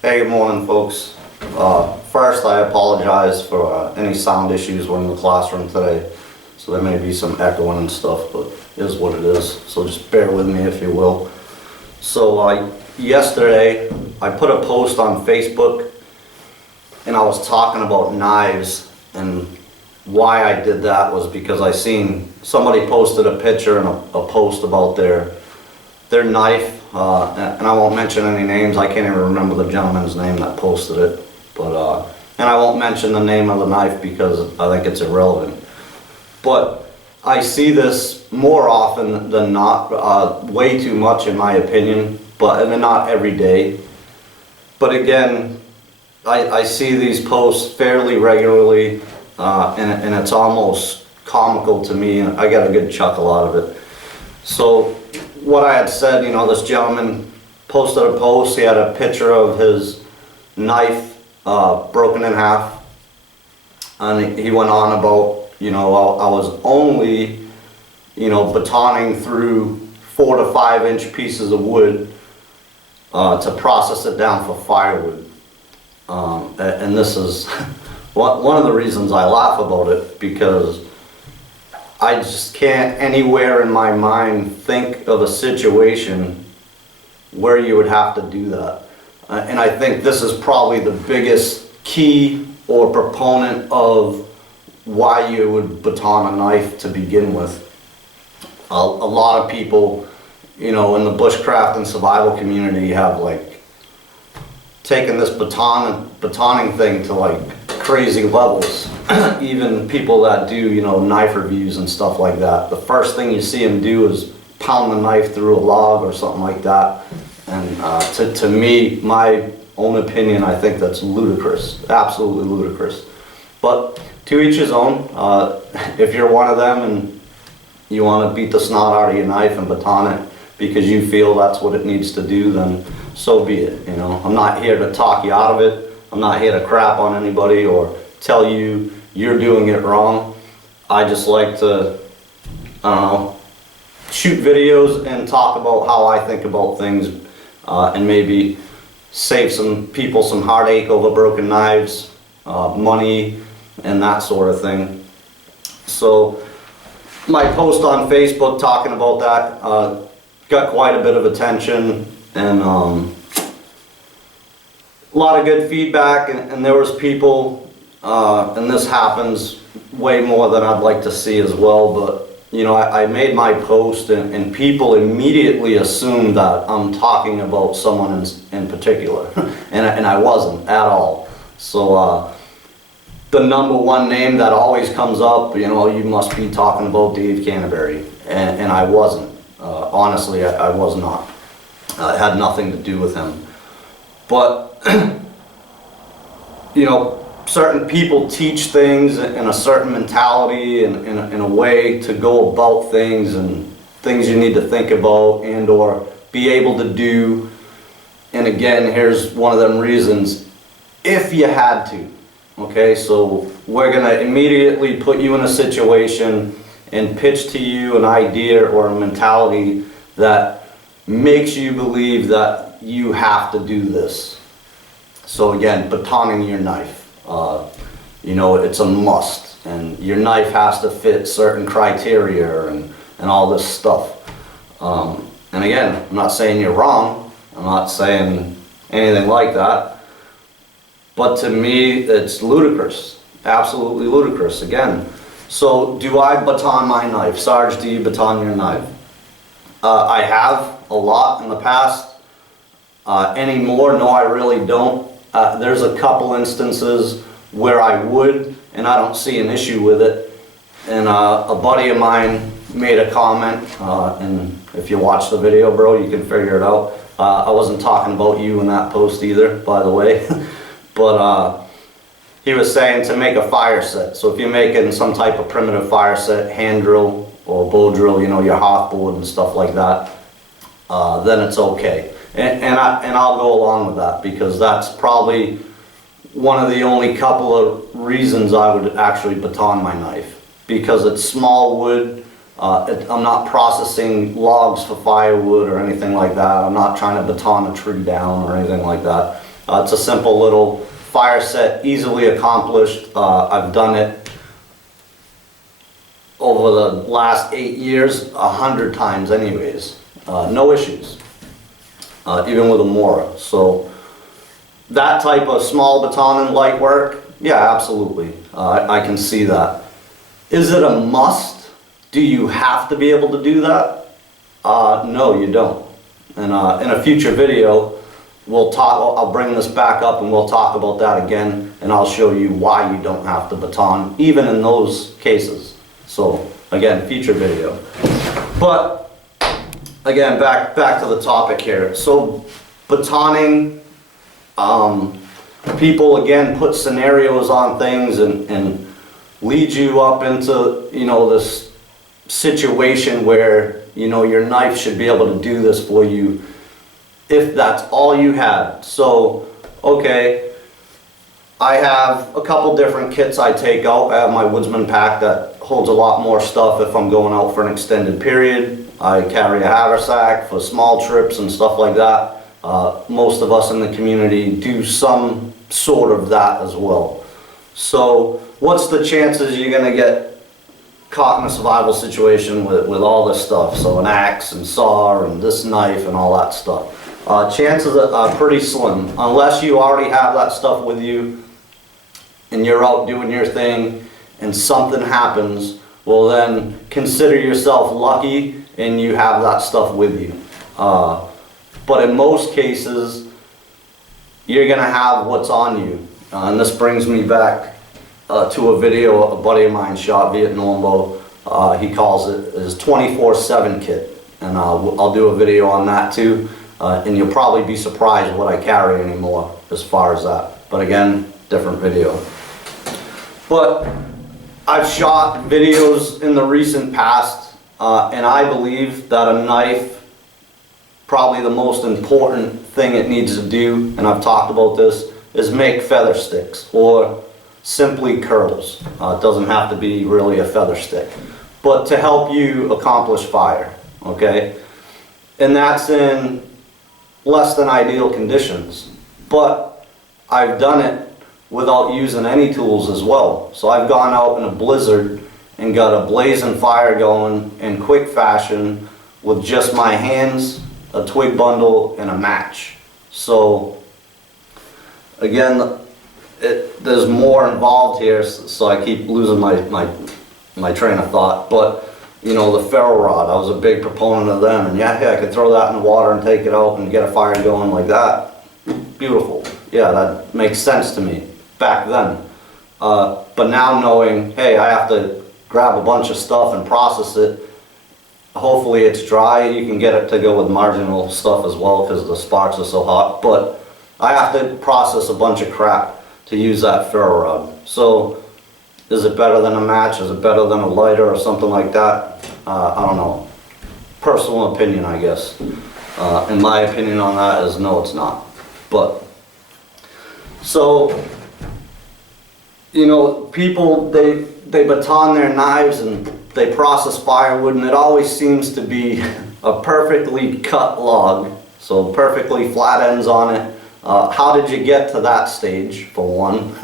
Hey, good morning, folks. First, I apologize for any sound issues. We're in the classroom today, so there may be some echoing and stuff, but it is what it is. So just bear with me if you will. So yesterday, I put a post on Facebook, and I was talking about knives, and why I did that was because I seen somebody posted a picture and a post about their knife, and I won't mention any names. I can't even remember the gentleman's name that posted it, but and I won't mention the name of the knife because I think it's irrelevant. But I see this more often than not, way too much in my opinion, and not every day. But again, I see these posts fairly regularly, and it's almost comical to me, and I get a good chuckle out of it. So what I had said, this gentleman posted a post. He had a picture of his knife broken in half, and he went on about, I was only, batoning through 4 to 5 inch pieces of wood to process it down for firewood. And this is one of the reasons I laugh about it, because I just can't anywhere in my mind think of a situation where you would have to do that. And I think this is probably the biggest key or proponent of why you would baton a knife to begin with. A lot of people, in the bushcraft and survival community have taken this batoning thing to crazy levels. Even people that do, knife reviews and stuff like that, the first thing you see them do is pound the knife through a log or something like that. And to me, my own opinion, I think that's ludicrous, absolutely ludicrous. But to each his own. If you're one of them and you want to beat the snot out of your knife and baton it because you feel that's what it needs to do, then so be it. I'm not here to talk you out of it. I'm not here to crap on anybody or tell you you're doing it wrong. I just like to, shoot videos and talk about how I think about things, and maybe save some people some heartache over broken knives, money, and that sort of thing. So my post on Facebook talking about that got quite a bit of attention, and a lot of good feedback, and there was people, and this happens way more than I'd like to see as well, but I made my post, and people immediately assumed that I'm talking about someone in particular, and I wasn't at all. So the number one name that always comes up, you must be talking about Dave Canterbury, and I wasn't. Honestly, I was not. It had nothing to do with him. But certain people teach things in a certain mentality and in a way to go about things, and things you need to think about and or be able to do. And again, here's one of them reasons, if you had to. Okay, so we're gonna immediately put you in a situation and pitch to you an idea or a mentality that makes you believe that you have to do this. So again, batoning your knife. It's a must, and your knife has to fit certain criteria and all this stuff. And again, I'm not saying you're wrong. I'm not saying anything like that. But to me, it's ludicrous. Absolutely ludicrous, again. So, do I baton my knife? Sarge, do you baton your knife? I have a lot in the past. Anymore, no, I really don't. There's a couple instances where I would, and I don't see an issue with it. And a buddy of mine made a comment, and if you watch the video, bro, you can figure it out. I wasn't talking about you in that post either, by the way. But he was saying to make a fire set. So if you're making some type of primitive fire set, hand drill or bow drill, your hearth board and stuff like that, then it's okay. And I'll go along with that, because that's probably one of the only couple of reasons I would actually baton my knife, because it's small wood. I'm not processing logs for firewood or anything like that. I'm not trying to baton a tree down or anything like that. It's a simple little fire set, easily accomplished. I've done it over the last 8 years 100 times anyways. No issues, even with a Mora. So that type of small baton and light work, yeah, absolutely. I can see that. Is it a must? Do you have to be able to do that? No, you don't. And in a future video, we'll talk. I'll bring this back up and we'll talk about that again, and I'll show you why you don't have to baton, even in those cases. So again, future video. But again, back to the topic here. So batoning, people again put scenarios on things and lead you up into, you know, this situation where, you know, your knife should be able to do this for you if that's all you had. So, okay, I have a couple different kits I take out. I have my Woodsman pack that holds a lot more stuff if I'm going out for an extended period. I carry a haversack for small trips and stuff like that. Most of us in the community do some sort of that as well. So what's the chances you're gonna get caught in a survival situation with all this stuff? So an axe and saw and this knife and all that stuff. Chances are pretty slim, unless you already have that stuff with you and you're out doing your thing and something happens. Well, then consider yourself lucky and you have that stuff with you. But in most cases, you're gonna have what's on you. And this brings me back to a video a buddy of mine shot Viet Nombo. He calls it his 24/7 kit, and I'll do a video on that too. And you'll probably be surprised what I carry anymore as far as that. But again, different video. But I've shot videos in the recent past, and I believe that a knife, probably the most important thing it needs to do, and I've talked about this, is make feather sticks or simply curls. It doesn't have to be really a feather stick, but to help you accomplish fire, okay? And that's in less than ideal conditions, but I've done it without using any tools as well. So I've gone out in a blizzard and got a blazing fire going in quick fashion with just my hands, a twig bundle, and a match. So again, there's more involved here, so I keep losing my train of thought. But you know, the ferro rod, I was a big proponent of them, and yeah, I could throw that in the water and take it out and get a fire going like that. Beautiful. Yeah, that makes sense to me back then. But now knowing, hey, I have to grab a bunch of stuff and process it. Hopefully it's dry. You can get it to go with marginal stuff as well because the sparks are so hot. But I have to process a bunch of crap to use that ferro rod. So is it better than a match? Is it better than a lighter or something like that? I don't know. Personal opinion, I guess. And my opinion on that is no, it's not. But so, you know, people, they baton their knives and they process firewood, and it always seems to be a perfectly cut log, so perfectly flat ends on it. How did you get to that stage, for one?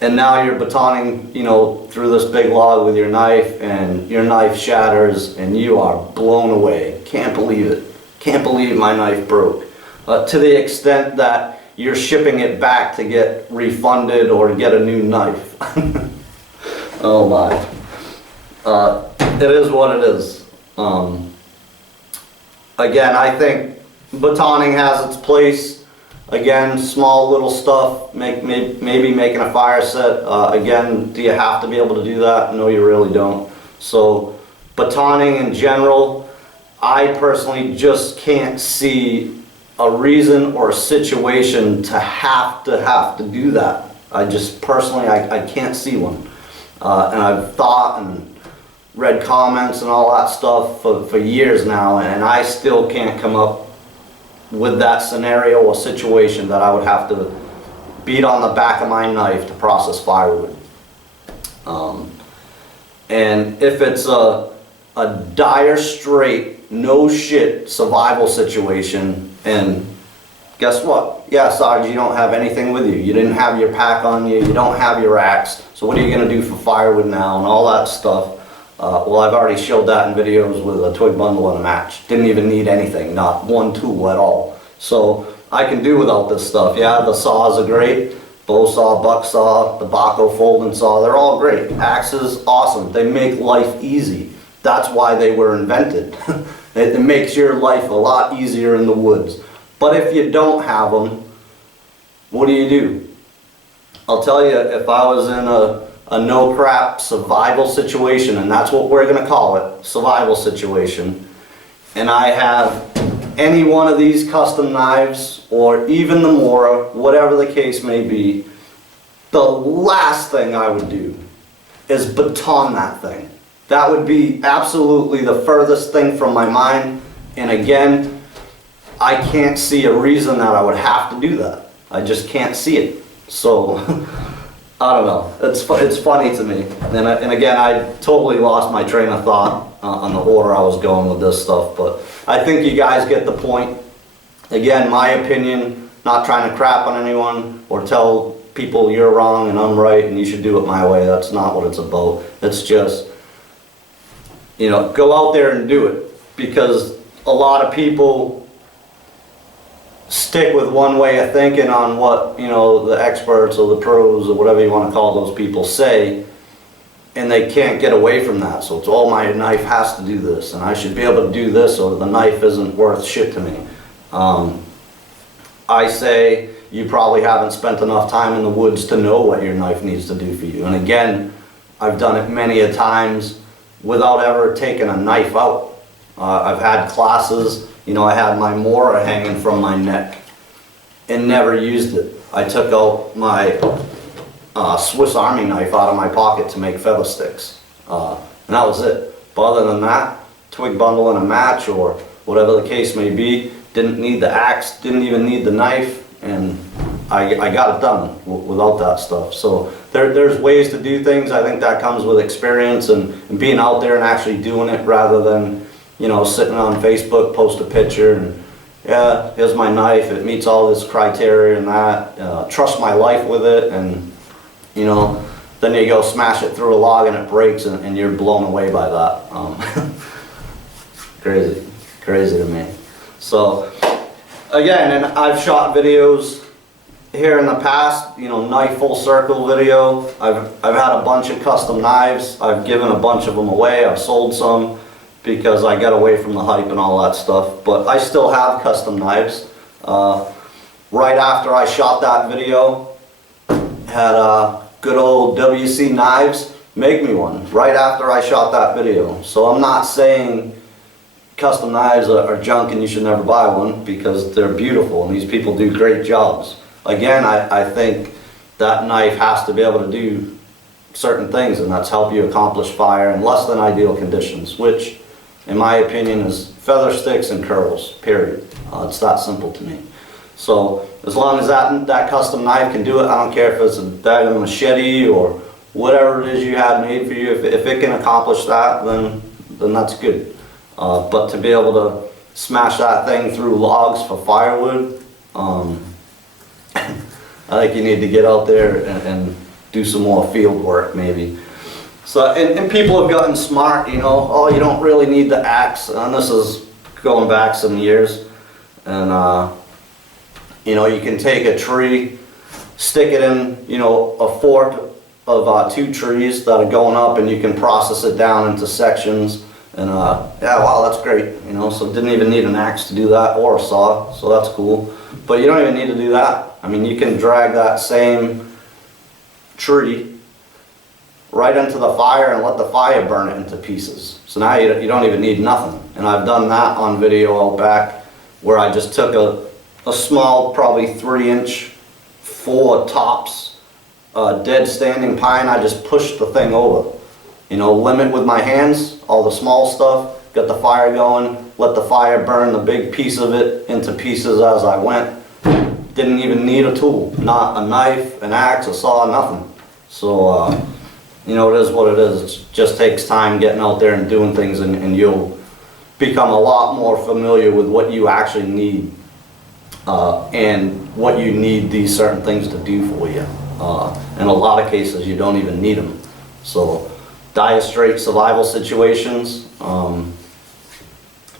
And now you're batoning, you know, through this big log with your knife, and your knife shatters and you are blown away. Can't believe it. Can't believe my knife broke. To the extent that you're shipping it back to get refunded or to get a new knife. Oh my. It is what it is. Again, I think batoning has its place. Again, small little stuff, maybe making a fire set. Again, do you have to be able to do that? No, you really don't. So batoning in general, I personally just can't see a reason or a situation to have to do that. I just personally, I can't see one. And I've thought and read comments and all that stuff for years now, and I still can't come up with that scenario or situation that I would have to beat on the back of my knife to process firewood. And if it's a a dire straight, no shit survival situation, and guess what? Yeah, Sarge, you don't have anything with you. You didn't have your pack on you, you don't have your axe, so what are you gonna do for firewood now and all that stuff? Well, I've already showed that in videos with a twig bundle and a match. Didn't even need anything, not one tool at all. So I can do without this stuff. Yeah, the saws are great. Bow saw, buck saw, the Baco folding saw, they're all great. Axes, awesome. They make life easy. That's why they were invented. It makes your life a lot easier in the woods. But if you don't have them, what do? I'll tell you, if I was in a no-crap survival situation, and that's what we're going to call it, survival situation, and I have any one of these custom knives, or even the Mora, whatever the case may be, the last thing I would do is baton that thing. That would be absolutely the furthest thing from my mind, and again, I can't see a reason that I would have to do that. I just can't see it. So, I don't know. It's funny to me. And again, I totally lost my train of thought on the order I was going with this stuff. But I think you guys get the point. Again, my opinion, not trying to crap on anyone or tell people you're wrong and I'm right and you should do it my way. That's not what it's about. It's just, you know, go out there and do it. Because a lot of people stick with one way of thinking on what, you know, the experts or the pros or whatever you want to call those people say, and they can't get away from that. So it's, oh, my knife has to do this and I should be able to do this, or the knife isn't worth shit to me. I say you probably haven't spent enough time in the woods to know what your knife needs to do for you. And again, I've done it many a times without ever taking a knife out. I've had classes. You know, I had my Mora hanging from my neck and never used it. I took out my Swiss Army knife out of my pocket to make feather sticks. And that was it. But other than that, twig bundle and a match or whatever the case may be, didn't need the axe, didn't even need the knife, and I got it done without that stuff. So there's ways to do things. I think that comes with experience and being out there and actually doing it rather than, you know, sitting on Facebook, post a picture and, yeah, here's my knife, it meets all this criteria and that, trust my life with it, and, you know, then you go smash it through a log and it breaks and you're blown away by that. Crazy to me. So, again, and I've shot videos here in the past, you know, knife full circle video. I've had a bunch of custom knives. I've given a bunch of them away. I've sold some because I got away from the hype and all that stuff. But I still have custom knives. Right after I shot that video, had good old WC Knives make me one. Right after I shot that video. So I'm not saying custom knives are junk and you should never buy one, because they're beautiful and these people do great jobs. Again, I think that knife has to be able to do certain things, and that's help you accomplish fire in less than ideal conditions, which in my opinion is feather sticks and curls, period. It's that simple to me. So as long as that custom knife can do it, I don't care if it's a machete or whatever it is you had made for you. If it can accomplish that, then that's good. But to be able to smash that thing through logs for firewood, I think you need to get out there and do some more field work maybe. So, and people have gotten smart, you know, oh, you don't really need the axe, and this is going back some years, and you know, you can take a tree, stick it in, you know, a fork of 2 trees that are going up, and you can process it down into sections. And yeah, wow, that's great, you know, so didn't even need an axe to do that or a saw, so that's cool. But you don't even need to do that. I mean, you can drag that same tree right into the fire and let the fire burn it into pieces. So now you don't even need nothing. And I've done that on video out back, where I just took a small, probably 3-inch, 4 tops, dead standing pine. I just pushed the thing over. You know, limit with my hands, all the small stuff, got the fire going, let the fire burn the big piece of it into pieces as I went. Didn't even need a tool, not a knife, an axe, a saw, nothing. So you know, it is what it is. It just takes time getting out there and doing things, and you'll become a lot more familiar with what you actually need, and what you need these certain things to do for you. In a lot of cases, you don't even need them. So, dire straight survival situations,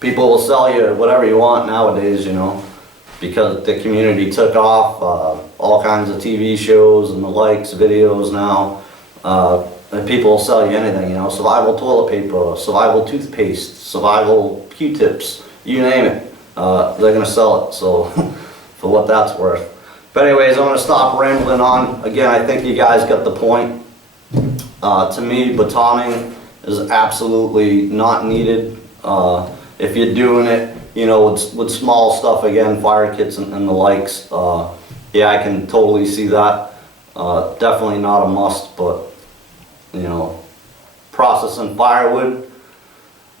people will sell you whatever you want nowadays, you know, because the community took off, all kinds of TV shows and the likes, videos now, and people will sell you anything, you know, survival toilet paper, survival toothpaste, survival Q-tips, you name it, they're going to sell it, so for what that's worth. But anyways, I'm going to stop rambling on. Again, I think you guys got the point. To me, batoning is absolutely not needed. If you're doing it, you know, with small stuff, again, fire kits and the likes, yeah, I can totally see that. Definitely not a must, but, you know, processing firewood,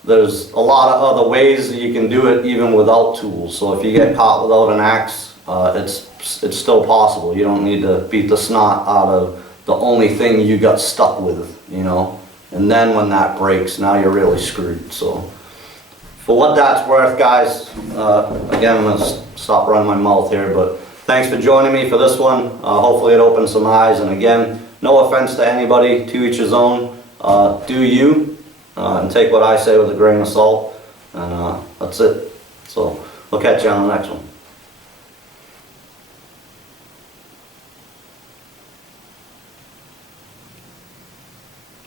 there's a lot of other ways that you can do it even without tools. So if you get caught without an axe, it's still possible. You don't need to beat the snot out of the only thing you got stuck with, you know. And then when that breaks, now you're really screwed. So for what that's worth, guys, again, I'm going to stop running my mouth here, but thanks for joining me for this one. Hopefully it opens some eyes, and again, no offense to anybody, to each his own. Do you, and take what I say with a grain of salt, and that's it. So we'll catch you on the next one.